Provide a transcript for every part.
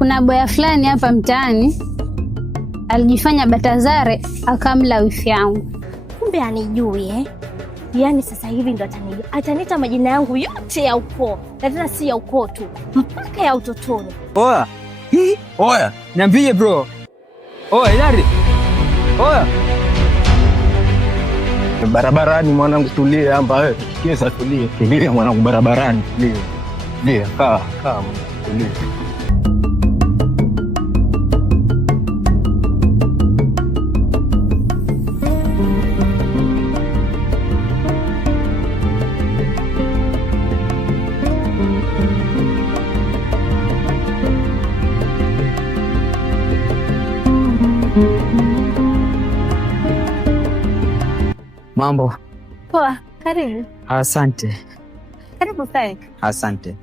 Kuna boya fulani hapa mtaani alijifanya Batazare akamla wifi yangu. Kumbe anijui Yaani sasa hivi ndo atanijua. Ataniita majina yangu yote ya ukoo. Na tena si ya ukoo tu, mpaka ya utotoni. Oya. Oya, niambie bro. Oya, Hilary. Oya. Barabarani mwanangu, tulie hapa wewe. Kiesa tulie. Tulie mwanangu, barabarani tulie. Tulie, kaa tulie. Mambo. Poa, karibu. Asante. Karibu sana. Asante.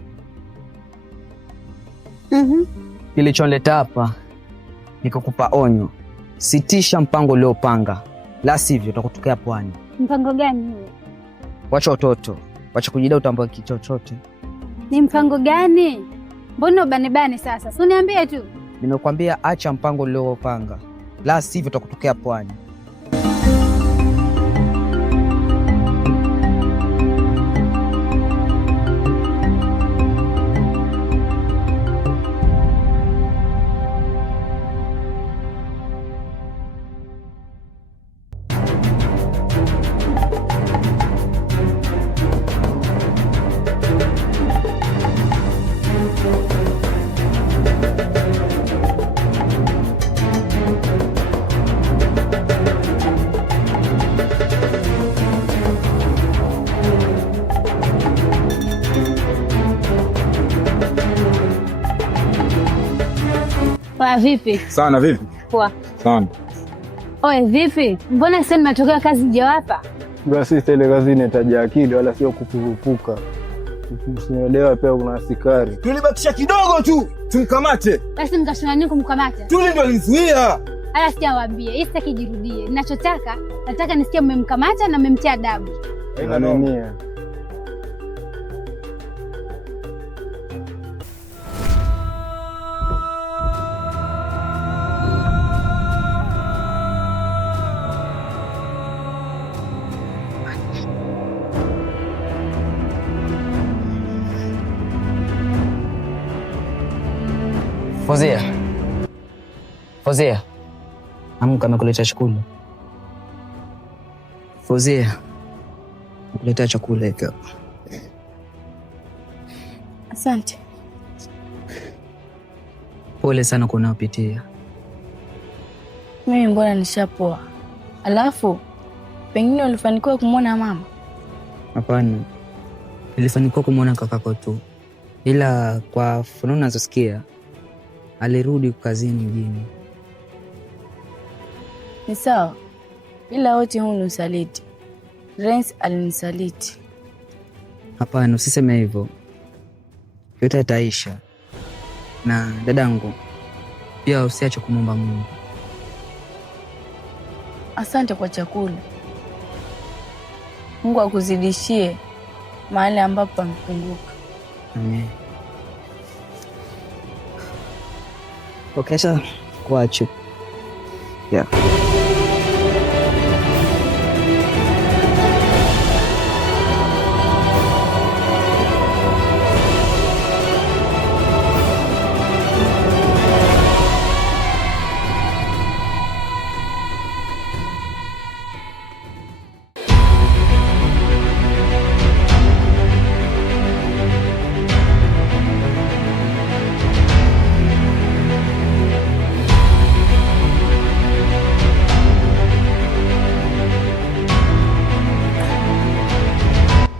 Kilichonileta hapa nikakupa onyo. Sitisha mpango uliopanga. La sivyo utakutokea pwani. Mpango gani huo? Wacha utoto. Wacha kujidai utambua kichochote. Ni mpango gani? Mbona ubanebane sasa? Si uniambie tu. Nimekwambia acha mpango uliopanga. La sivyo utakutokea pwani. Poa vipi? Sana vipi? Poa. Sana. Oe vipi? Mbona sasa nimetokea kazi njawapa? Basi ile kazi inahitaji akili wala sio kupurupuka. Usielewa pia kuna askari. Tulibakisha kidogo tu tumkamate. Basi mkashona nini kumkamata? Tuli ndio alizuia. Haya sijawaambia, hii sitaki jirudie. Ninachotaka, nataka nisikie mmemkamata na mmemtia adabu. Haina nini? Fozia. Amka nakuletea chakula. Fozia. Nakuletea chakula hiki. Asante. Pole sana kwa unayopitia. Mimi mbona nishapoa. Alafu pengine ulifanikiwa kumwona mama? Hapana. Nilifanikiwa kumwona kakako tu. Ila kwa fununu nazosikia alirudi kazini mjini. Ni sawa. Ila wote huu ni usaliti. Renz alinisaliti. Hapana, usiseme hivyo. Yote yataisha. Na dadangu, pia usiache kumwomba Mungu. Asante kwa chakula. Mungu akuzidishie mahali ambapo amepunguka. Amen. Okay, so watch it. Yeah.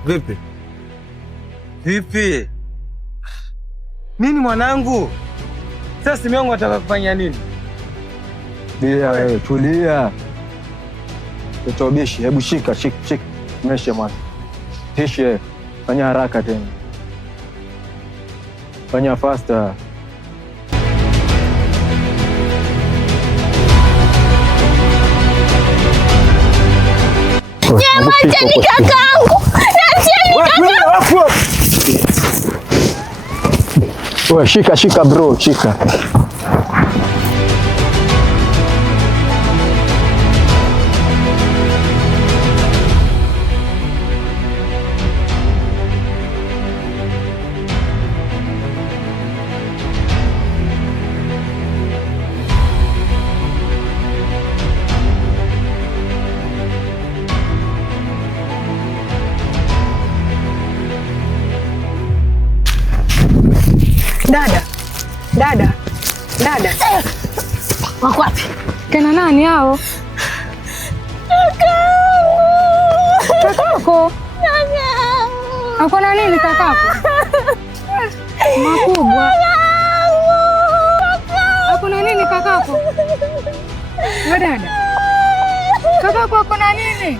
Vipi? Vipi? Nini mwanangu? Sasa simu yangu nataka kufanya nini? Tulia wewe, tulia. Utobishi, hebu shika. Meshe mwana. Tishe, fanya haraka tena. Fanya faster. Niacheni kakangu. Niacheni kakangu. Wewe shika bro, shika. Dada. Wako wapi? Kena nani hao? Kakako. Ako na nini kakako? Makubwa. Ako na nini kakako? Dada. Kakako ako na nini?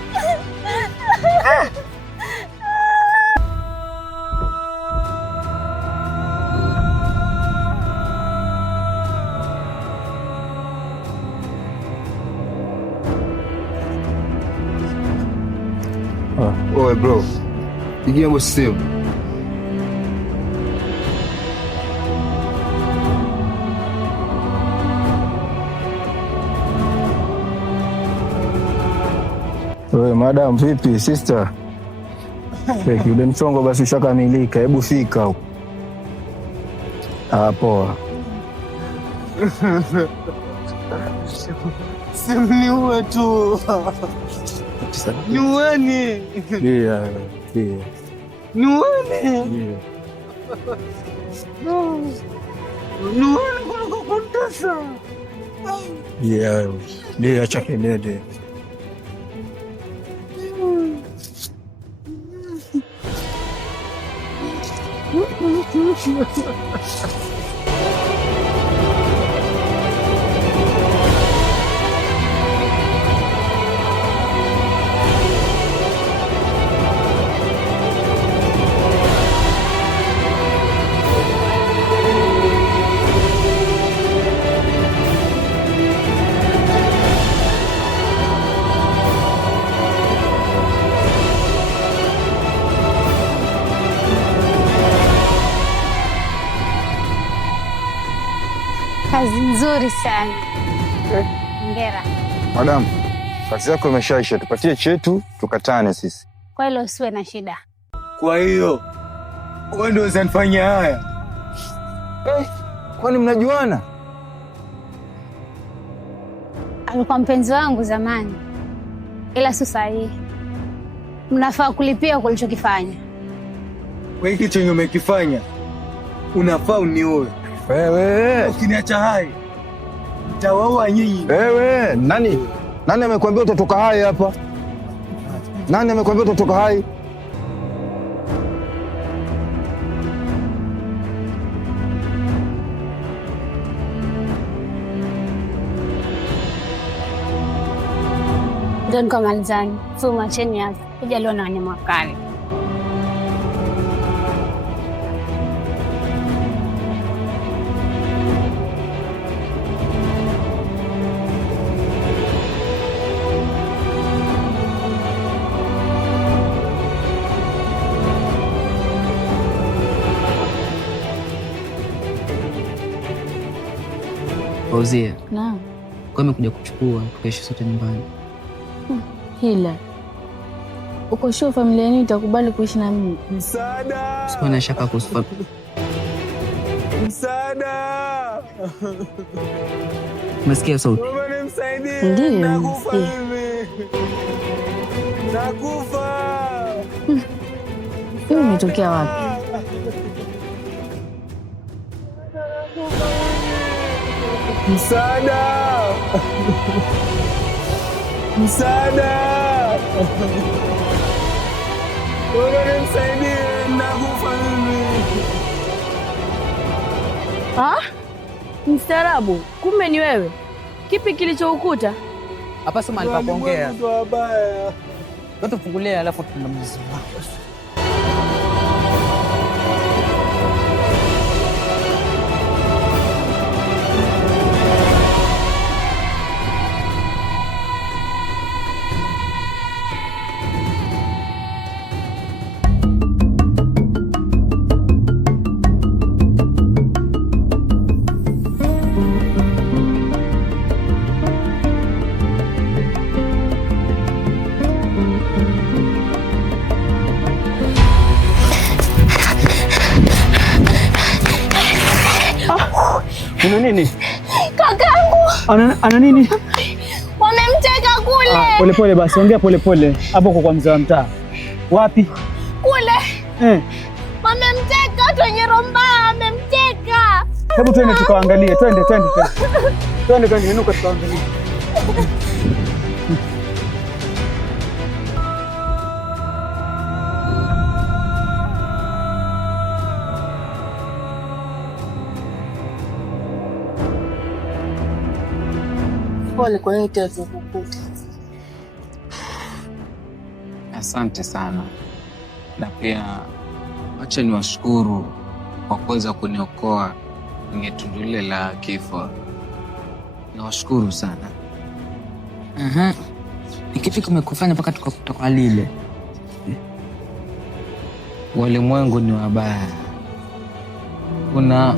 Oe bro, pigia bosi simu. Wewe madam, vipi sister? Ule mchongo basi ushakamilika, hebu fika huko. Poa. Simniue tu. Niueni. Ndio. Niueni. Niueni kuliko kutesa. Ndio acha kelele. Kazi nzuri sana. Hongera. Madam, kazi yako imeshaisha, tupatie chetu tukatane sisi. Kwa hilo usiwe na shida. Kwa hiyo wewe ndio unanifanyia haya? Kwani mnajuana? Alikuwa mpenzi wangu zamani, ila sio sahihi. Mnafaa kulipia kwa ulichokifanya. Kwa hiki chenye umekifanya unafaa unioe. Wewe ukiniacha hai nitawaua nyinyi. Wewe nani amekwambia utatoka hai hapa? Nani amekwambia utatoka hai? Ndio nikamalizani. Fuma cheni hapa. Kuja leo na wanyama wakali. Fauzia. Naam. Kwa amekuja kuchukua tukaishi sote nyumbani. Hila. Uko sure familia yenu itakubali kuishi na mimi? Msaada! Sikuwa na shaka kuhusu Msaada! Umesikia sauti? Mama nisaidie. Ndiyo, Nakufa nimesikia. mimi. Nakufa. Hiyo umetokea wapi? Msaada! Msaada! Mama nisaidie. Nakufa mimi. Mstaarabu, kumbe ni wewe. Kipi kilichoukuta? Hapa sema alipakuongea. Watu wabaya. Tufungulie alafu tunamzima. Kuna nini? Kakangu. Ana nini? Wamemteka kule. Polepole basi, ongea polepole. Hapo kwa mzee wa mtaa. Wapi? Kule. Wamemteka, watu wenye romba wamemteka. Hebu twende tukaangalie. Twende. Twende, inuka tukaangalie. Pole kwa yote yaliyokukuta. Asante sana, na pia acha niwashukuru kwa kuweza kuniokoa kwenye tundu lile la kifo. Nawashukuru sana. Ni kipi kimekufanya mpaka tukakutoka lile? Walimwengu ni wabaya. Kuna